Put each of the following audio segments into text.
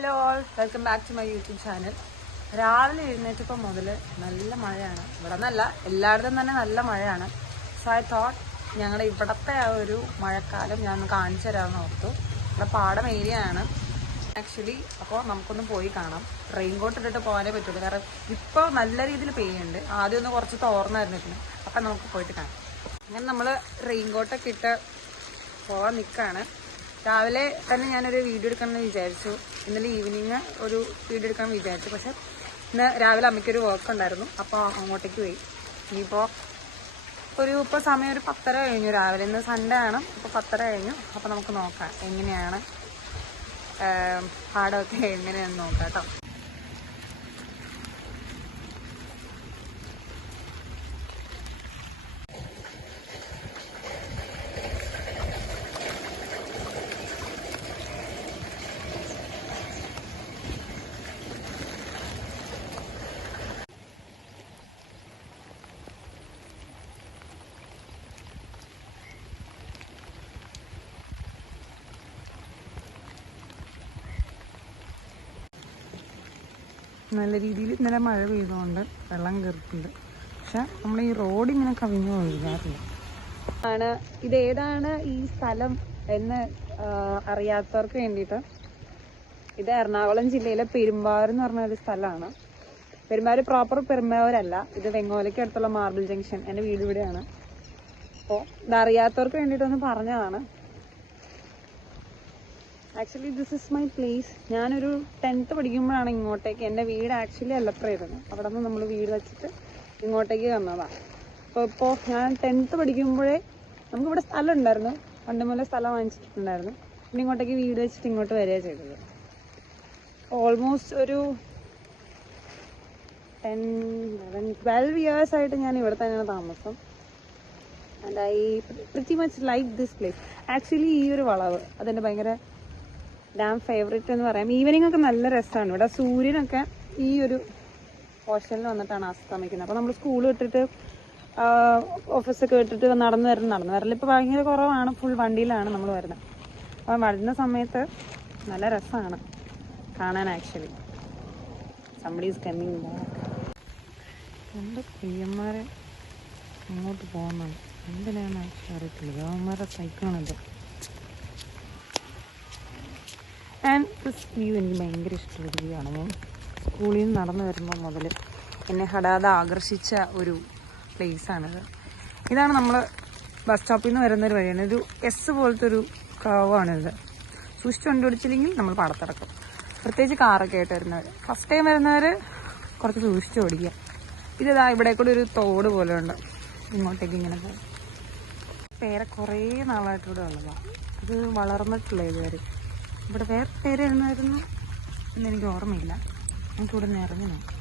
Hello all, welcome back to my YouTube channel. രാവിലെ എഴുന്നേറ്റപ്പോൾ മുതൽ നല്ല മഴയാണ്. ഇവിടെ നിന്നല്ല, എല്ലായിടത്തും തന്നെ നല്ല മഴയാണ്. സോ ഐ തോട്ട് ഞങ്ങളുടെ ഇവിടുത്തെ ആ ഒരു മഴക്കാലം ഞാൻ ഒന്ന് കാണിച്ചു തരാമെന്ന് ഓർത്തു. ഇവിടെ പാടം ഏരിയ ആണ് ആക്ച്വലി. അപ്പോൾ നമുക്കൊന്ന് പോയി കാണാം. റെയിൻകോട്ട് ഇട്ടിട്ട് പോകാനേ പറ്റുള്ളൂ, കാരണം ഇപ്പോൾ നല്ല രീതിയിൽ പെയ്യുന്നുണ്ട്. ആദ്യം ഒന്ന് കുറച്ച് തോർന്നായിരുന്നു. അപ്പം നമുക്ക് പോയിട്ട് കാണാം. അങ്ങനെ നമ്മൾ റെയിൻകോട്ടൊക്കെ ഇട്ട് പോകാൻ നിൽക്കുകയാണ്. രാവിലെ തന്നെ ഞാനൊരു വീഡിയോ എടുക്കണമെന്ന് വിചാരിച്ചു. ഇന്നലെ ഈവനിങ് ഒരു വീഡിയോ എടുക്കണം വിചാരിച്ചു. പക്ഷെ ഇന്ന് രാവിലെ അമ്മയ്ക്കൊരു വർക്ക് ഉണ്ടായിരുന്നു, അപ്പോൾ അങ്ങോട്ടേക്ക് പോയി. ഇനിയിപ്പോൾ ഇപ്പോൾ സമയം ഒരു 10:30 കഴിഞ്ഞു. രാവിലെ ഇന്ന് സൺഡേ ആണ്, അപ്പോൾ 10:30 കഴിഞ്ഞു. അപ്പോൾ നമുക്ക് നോക്കാം എങ്ങനെയാണ് പാടമൊക്കെ എങ്ങനെയാണെന്ന് നോക്കാം കേട്ടോ. നല്ല രീതിയിൽ ഇന്നലെ മഴ പെയ്തുകൊണ്ട് വെള്ളം കയറിയിട്ടുണ്ട്. പക്ഷെ നമ്മൾ ഈ റോഡ് ഇങ്ങനെ കവിഞ്ഞു ഒഴുകാറില്ല. ഇതേതാണ് ഈ സ്ഥലം എന്ന് അറിയാത്തവർക്ക് വേണ്ടിയിട്ട്, ഇത് എറണാകുളം ജില്ലയിലെ പെരുമ്പാവൂർ എന്ന് പറഞ്ഞ ഒരു സ്ഥലമാണ്. പെരുമ്പാവൂർ പ്രോപ്പർ പെരുമ്പാവൂരല്ല, ഇത് വെങ്ങോലയ്ക്ക് അടുത്തുള്ള മാർബിൾ ജംഗ്ഷൻ. എൻ്റെ വീട് ഇവിടെയാണ്. അപ്പോൾ ഇതറിയാത്തവർക്ക് വേണ്ടിയിട്ടൊന്ന് പറഞ്ഞതാണ്. Actually this is my place. ഞാനൊരു 10th പഠിക്കുമ്പോഴാണ് ഇങ്ങോട്ടേക്ക്, എൻ്റെ വീട് ആക്ച്വലി അല്ലപ്പുറമായിരുന്നു. അവിടെ നിന്ന് നമ്മൾ വീട് വെച്ചിട്ട് ഇങ്ങോട്ടേക്ക് വന്നതാണ്. ഇപ്പോൾ ഞാൻ 10th പഠിക്കുമ്പോഴേ നമുക്കിവിടെ സ്ഥലം ഉണ്ടായിരുന്നു. പണ്ട് മുതലേ സ്ഥലം വാങ്ങിച്ചിട്ടുണ്ടായിരുന്നു. പിന്നെ ഇങ്ങോട്ടേക്ക് വീട് വെച്ചിട്ട് ഇങ്ങോട്ട് വരികയാണ് ചെയ്തത്. ഓൾമോസ്റ്റ് ഒരു 10, 11, 12 years ആയിട്ട് ഞാൻ ഇവിടെ തന്നെയാണ് താമസം. And I pretty much like this place. Actually ഈ ഒരു വളവ് അതെൻ്റെ ഭയങ്കര ഡാം ഫേവറേറ്റ് എന്ന് പറയാം. ഈവനിങ് ഒക്കെ നല്ല രസമാണ്. ഇവിടെ സൂര്യനൊക്കെ ഈ ഒരു പോർഷനിൽ വന്നിട്ടാണ് അസ്തമിക്കുന്നത്. അപ്പോൾ നമ്മൾ സ്കൂൾ വിട്ടിട്ട് ഓഫീസൊക്കെ വിട്ടിട്ട് നടന്നു വരൽ ഇപ്പോൾ ഭയങ്കര കുറവാണ്. ഫുൾ വണ്ടിയിലാണ് നമ്മൾ വരുന്നത്. അപ്പം വരുന്ന സമയത്ത് നല്ല രസമാണ് കാണാൻ. Actually somebody is coming back. എൻ്റെ പ്രിയന്മാരെ അങ്ങോട്ട് പോകുന്നുണ്ട്. എന്തിനാണ് അറിയത്തില്ല. അവന്മാരെ സൈക്കിളാണിത്. ആൻഡ് ദിസ് വ്യൂ എനിക്ക് ഭയങ്കര ഇഷ്ടമുള്ള വ്യൂ ആണ്. ഞാൻ സ്കൂളിൽ നിന്ന് നടന്നു വരുമ്പോൾ മുതൽ എന്നെ ഹഠാതെ ആകർഷിച്ച ഒരു പ്ലേസാണിത്. ഇതാണ് നമ്മൾ ബസ് സ്റ്റോപ്പിൽ നിന്ന് വരുന്നൊരു വഴിയാണ്. ഒരു എസ് പോലത്തെ ഒരു കർവാണിത്. സൂക്ഷിച്ച് കണ്ടുപിടിച്ചില്ലെങ്കിൽ നമ്മൾ പാടത്തിറക്കും. പ്രത്യേകിച്ച് കാറൊക്കെ ആയിട്ട് വരുന്നവർ, ഫസ്റ്റ് ടൈം വരുന്നവർ കുറച്ച് സൂക്ഷിച്ച് ഓടിക്കുക. ഇതാ ഇവിടെ കൂടെ ഒരു തോട് പോലെ ഉണ്ട്. ഇങ്ങോട്ടേക്ക് ഇങ്ങനെ പോകും. പേരെ കുറേ നാളായിട്ട് ഇവിടെ ഉള്ളതാണ്. ഇത് വളർന്നിട്ടുള്ള ഇതുവരെ. ഇവിടെ വേറെ പേര് എന്നായിരുന്നു എന്നെനിക്ക് ഓർമ്മയില്ല. നമുക്ക് ഇവിടെ നിന്ന് ഇറങ്ങി നോക്കാം.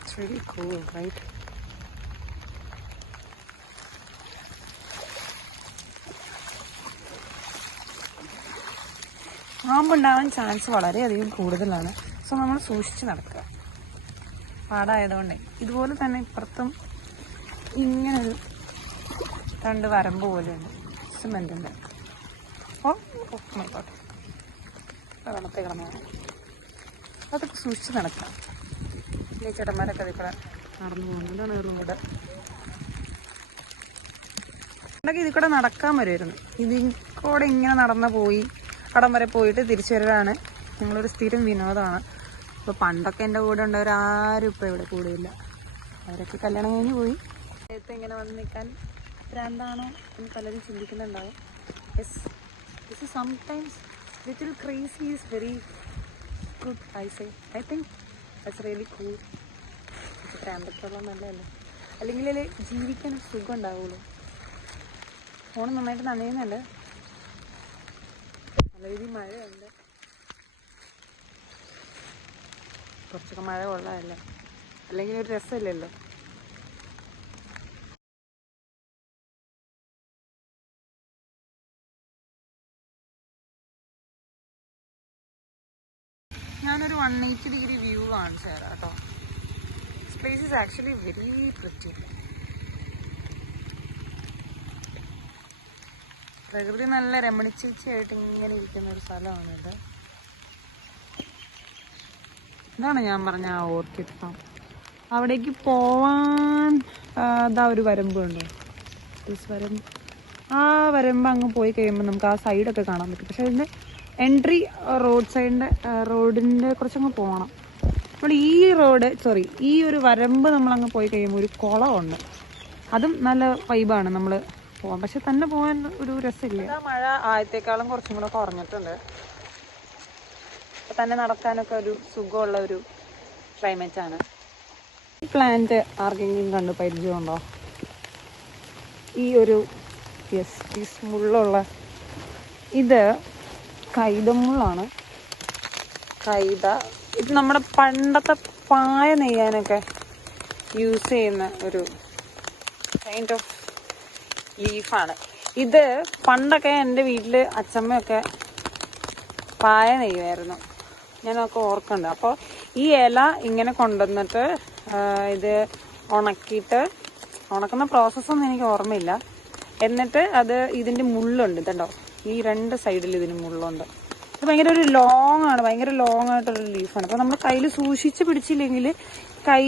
It's really cool, right? പാമ്പുണ്ടാവാൻ ചാൻസ് വളരെയധികം കൂടുതലാണ്. സോ നമ്മൾ സൂക്ഷിച്ച് നടക്കുക. പാടായതുകൊണ്ടേ. ഇതുപോലെ തന്നെ ഇപ്പുറത്തും ഇങ്ങനൊരു 2 വരമ്പ് പോലെയുണ്ട് സിമെൻറ്റിൻ്റെ. അപ്പോൾ നോക്കോട്ടെ വെള്ളത്തെ കിടന്നു അതൊക്കെ സൂക്ഷിച്ച് നടക്കാം. ഈ ചേട്ടന്മാരൊക്കെ അതിൽ നടന്നു പോകുന്നതാണ് റോഡ്. ഉണ്ടെങ്കിൽ ഇതിൽ കൂടെ നടക്കാൻ വരുമായിരുന്നു. ഇതിൽ കൂടെ ഇങ്ങനെ നടന്നു പോയി അവിടം വരെ പോയിട്ട് തിരിച്ചു വരലാണ് ഞങ്ങളൊരു സ്ഥിരം വിനോദമാണ്. ഇപ്പോൾ പണ്ടൊക്കെ എൻ്റെ കൂടെ ഉണ്ടവരാരും ഇപ്പോൾ ഇവിടെ കൂടുകയില്ല. അവരൊക്കെ കല്യാണം കഴിഞ്ഞ് പോയി. നേരത്തെ ഇങ്ങനെ വന്ന് നിൽക്കാൻ ഭ്രാന്താണോ എന്ന് പലരും ചിന്തിക്കുന്നുണ്ടാവും. Yes, this is sometimes little crazy is very good. I think that's really cool. ഭ്രാന്തൊക്കെയുള്ള നല്ലതല്ലേ, അല്ലെങ്കിൽ ജീവിക്കാൻ സുഖം ഉണ്ടാവുള്ളൂ. ഫോൺ നന്നായിട്ട് നനയുന്നുണ്ട്. നല്ല രീതിയിൽ മഴയുണ്ട്. കുറച്ചൊക്കെ മഴ കൊള്ളാമല്ലോ, അല്ലെങ്കിൽ ഒരു രസമില്ലല്ലോ. ഞാനൊരു 180 ഡിഗ്രി വ്യൂ കാണിച്ചു തരാം കേട്ടോ. place is actually very pretty. പ്രകൃതി നല്ല രമണിച്ചേച്ചിയായിട്ട് ഇങ്ങനെ ഇരിക്കുന്ന ഒരു സ്ഥലമാണിത്. ഇതാണ് ഞാൻ പറഞ്ഞ ആ ഓർക്കിഡ് ഫാം. അവിടേക്ക് പോവാൻ ഇതാ ഒരു വരമ്പുണ്ട്. വരമ്പ്, ആ വരമ്പ് അങ്ങ് പോയി കഴിയുമ്പോൾ നമുക്ക് ആ സൈഡൊക്കെ കാണാൻ പറ്റും. പക്ഷെ അതിൻ്റെ എൻട്രി റോഡിൻ്റെ കുറച്ചങ്ങ് പോകണം. നമ്മൾ ഈ ഒരു വരമ്പ് നമ്മളങ്ങ് പോയി കഴിയുമ്പോൾ ഒരു കുളമുണ്ട്. അതും നല്ല വൈബാണ് നമ്മൾ പോവാൻ. പക്ഷെ തന്നെ പോകാൻ ഒരു രസമില്ല. മഴ ആദ്യത്തെക്കാളും കുറച്ചും കൂടെ കുറഞ്ഞിട്ടുണ്ട്. തന്നെ നടക്കാനൊക്കെ ഒരു സുഖമുള്ള ഒരു ക്ലൈമറ്റാണ്. ഈ പ്ലാന്റ് ആർക്കെങ്കിലും കണ്ട് പരിചയമുണ്ടോ? ഈ ഒരു മുള്ളുള്ള ഇത് കൈതമുള്ളാണ്. ഇത് നമ്മുടെ പണ്ടത്തെ പായ നെയ്യാനൊക്കെ യൂസ് ചെയ്യുന്ന ഒരു കൈൻഡ് ഓഫ് ലീഫാണ്. ഇത് പണ്ടൊക്കെ എൻ്റെ വീട്ടിൽ അച്ചമ്മയൊക്കെ പായ നെയ്യുമായിരുന്നു, ഞാനൊക്കെ ഓർക്കുന്നുണ്ട്. അപ്പോൾ ഈ ഇല ഇങ്ങനെ കൊണ്ടുവന്നിട്ട് ഇത് ഉണക്കുന്ന പ്രോസസ്സൊന്നും എനിക്ക് ഓർമ്മയില്ല. എന്നിട്ട് ഇതിൻ്റെ മുള്ളുണ്ട്, ഇതുണ്ടോ ഈ 2 സൈഡിൽ ഇതിന് മുള്ളുണ്ട്. ഇത് ഭയങ്കര ലോങ് ആയിട്ടുള്ളൊരു ലീഫാണ്. അപ്പോൾ നമ്മൾ കയ്യിൽ സൂക്ഷിച്ച് പിടിച്ചില്ലെങ്കിൽ കൈ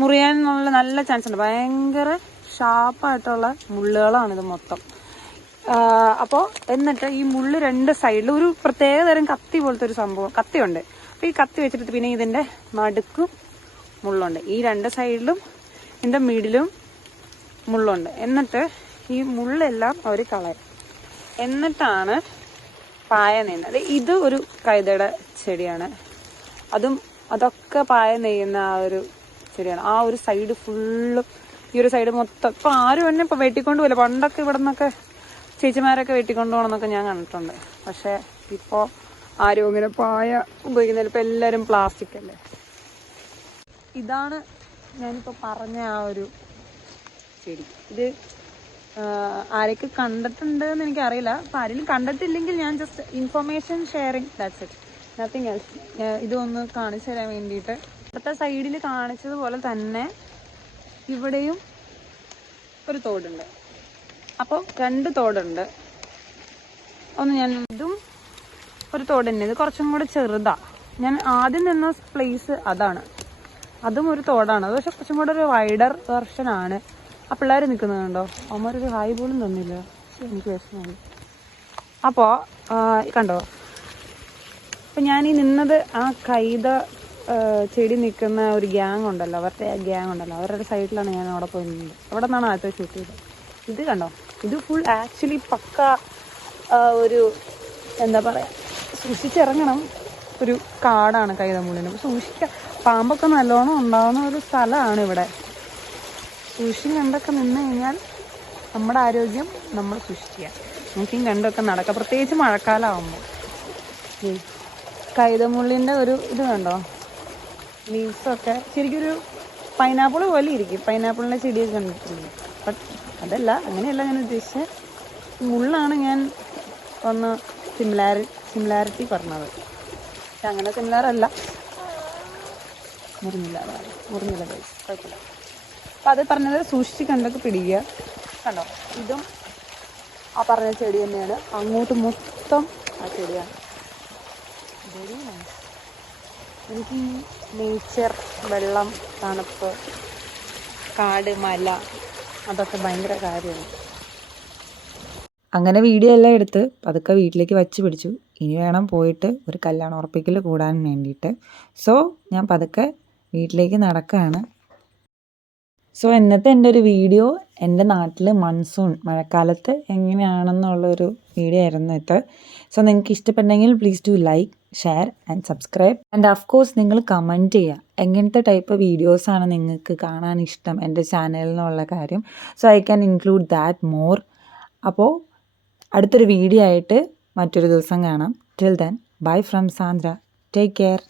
മുറിയാനുള്ള നല്ല ചാൻസ് ഉണ്ട്. ഭയങ്കര ഷാർപ്പായിട്ടുള്ള മുള്ളുകളാണിത് മൊത്തം. അപ്പോൾ എന്നിട്ട് ഈ മുള്ള് 2 സൈഡിൽ ഒരു പ്രത്യേക തരം കത്തി പോലത്തെ ഒരു സംഭവം, കത്തിയുണ്ട്. അപ്പോൾ ഈ കത്തി വെച്ചിട്ട് പിന്നെ ഇതിൻ്റെ നടുക്കും മുള്ളുണ്ട്. ഈ 2 സൈഡിലും ഇതിൻ്റെ മിഡിലും മുള്ളുണ്ട്. എന്നിട്ട് ഈ മുള്ളെല്ലാം അവർ കളയും. എന്നിട്ടാണ് പായ നെയ്യുന്നത്. ഇത് ഒരു കൈതയുടെ ചെടിയാണ്. അതൊക്കെ പായ നെയ്യുന്ന ആ ഒരു ചെടിയാണ്. ആ ഒരു സൈഡ് ഫുള്ളും, ഈ ഒരു സൈഡ് മൊത്തം. ഇപ്പം ആരും എന്നെ ഇപ്പം വെട്ടിക്കൊണ്ട് പോയില്ല. പണ്ടൊക്കെ ഇവിടെ നിന്നൊക്കെ ചേച്ചിമാരൊക്കെ വെട്ടിക്കൊണ്ട് പോകണമെന്നൊക്കെ ഞാൻ കണ്ടിട്ടുണ്ട്. പക്ഷെ ഇപ്പോൾ ആരും ഇങ്ങനെ പായ ഉപയോഗിക്കുന്നില്ല. ഇപ്പം എല്ലാവരും പ്ലാസ്റ്റിക് അല്ലേ. ഇതാണ് ഞാനിപ്പോൾ പറഞ്ഞ ആ ഒരു ചെടി. ഇത് ആരൊക്കെ കണ്ടിട്ടുണ്ട് എന്ന് എനിക്കറിയില്ല. അപ്പം ആരെങ്കിലും കണ്ടിട്ടില്ലെങ്കിൽ ഞാൻ just information sharing, that's it, nothing else. ഇതൊന്ന് കാണിച്ചു തരാൻ വേണ്ടിയിട്ട്. ഇപ്പോഴത്തെ സൈഡിൽ കാണിച്ചതുപോലെ തന്നെ ഇവിടെയും ഒരു തോടുണ്ട്. അപ്പോൾ 2 തോടുണ്ട്. ഇതും ഒരു തോട് തന്നെ. ഇത് കുറച്ചും കൂടെ ചെറുതാണ്. ഞാൻ ആദ്യം നിന്ന പ്ലേസ് അതാണ്. അതും ഒരു തോടാണ്. അത് പക്ഷെ കുറച്ചും കൂടെ ഒരു വൈഡർ വെർഷനാണ്. ആ പിള്ളേർ നിൽക്കുന്നുണ്ടോ? അവന്മാരൊരു ഹായ് പോലും തന്നില്ല. എനിക്ക് വിഷമമായി. അപ്പോൾ കണ്ടോ, അപ്പം ഞാൻ ഈ നിന്നത് ആ കൈത ചെടി നിൽക്കുന്ന ഒരു ഗ്യാങ് ഉണ്ടല്ലോ, അവരുടെ സൈഡിലാണ് ഞാൻ അവിടെ പോയി നിന്നത്. അവിടെ നിന്നാണ് ആദ്യത്തെ ഷൂട്ട് ചെയ്തത്. ഇത് കണ്ടോ, ഇത് ഫുൾ ആക്ച്വലി പക്ക ഒരു എന്താ പറയുക, സൂക്ഷിച്ചിറങ്ങണം ഒരു കാടാണ് കൈതമുള്ളിന്. സൂക്ഷിക്കുക, പാമ്പൊക്കെ നല്ലോണം ഉണ്ടാകുന്ന ഒരു സ്ഥലമാണ് ഇവിടെ. സൂക്ഷിച്ചും കണ്ടൊക്കെ നിന്ന് കഴിഞ്ഞാൽ നമ്മുടെ ആരോഗ്യം നമ്മൾ സൂക്ഷിക്കുക. നോക്കിയും കണ്ടൊക്കെ നടക്കുക, പ്രത്യേകിച്ച് മഴക്കാലമാകുമ്പോൾ. കൈതമുള്ളിൻ്റെ ഒരു ഇത് കണ്ടോ, ലീവ്സൊക്കെ ശരിക്കൊരു പൈനാപ്പിൾ പോലെ ഇരിക്കും. പൈനാപ്പിളിൻ്റെ ചെടിയൊക്കെ കണ്ടിട്ടില്ലേ? ബട്ട് അതല്ല, അങ്ങനെയല്ല ഞാൻ ഉദ്ദേശിച്ചത്. മുള്ളാണ് ഞാൻ ഒന്ന് സിമിലാരിറ്റി പറഞ്ഞത്. പക്ഷെ അങ്ങനെ സിമിലാറല്ല. മുറിഞ്ഞില്ല കുഴപ്പമില്ല. അപ്പം അത് പറഞ്ഞത് സൂക്ഷിച്ച് കണ്ടൊക്കെ പിടിക്കുക. കണ്ടോ, ഇതും ആ പറഞ്ഞ ചെടി തന്നെയാണ്. അങ്ങോട്ട് മൊത്തം ആ ചെടിയാണ്. Very nice. എനിക്ക് ഈ നേച്ചർ, വെള്ളം, തണുപ്പ്, കാട്, മല, അതൊക്കെ ഭയങ്കര കാര്യമാണ്. അങ്ങനെ വീഡിയോ എല്ലാം എടുത്ത് പതുക്കെ വീട്ടിലേക്ക് വച്ച് പിടിച്ചു. ഇനി വേണം പോയിട്ട് ഒരു കല്യാണം ഉറപ്പിക്കൽ കൂടാൻ വേണ്ടിയിട്ട്. സോ ഞാൻ പതുക്കെ വീട്ടിലേക്ക് നടക്കുകയാണ്. സോ ഇന്നത്തെ എൻ്റെ ഒരു വീഡിയോ എൻ്റെ നാട്ടിൽ മൺസൂൺ മഴക്കാലത്ത് എങ്ങനെയാണെന്നുള്ളൊരു വീഡിയോ ആയിരുന്നു ഇത്. സോ നിങ്ങൾക്ക് ഇഷ്ടപ്പെട്ടെങ്കിൽ please do like, share and subscribe. And of course നിങ്ങൾ കമൻറ്റ് ചെയ്യുക എങ്ങനത്തെ ടൈപ്പ് വീഡിയോസാണ് നിങ്ങൾക്ക് കാണാൻ ഇഷ്ടം എൻ്റെ ചാനലിൽ നിന്നുള്ള കാര്യം. So I can include that more. അപ്പോൾ അടുത്തൊരു വീഡിയോ ആയിട്ട് മറ്റൊരു ദിവസം കാണാം. Till then, bye from Sandra. Take care.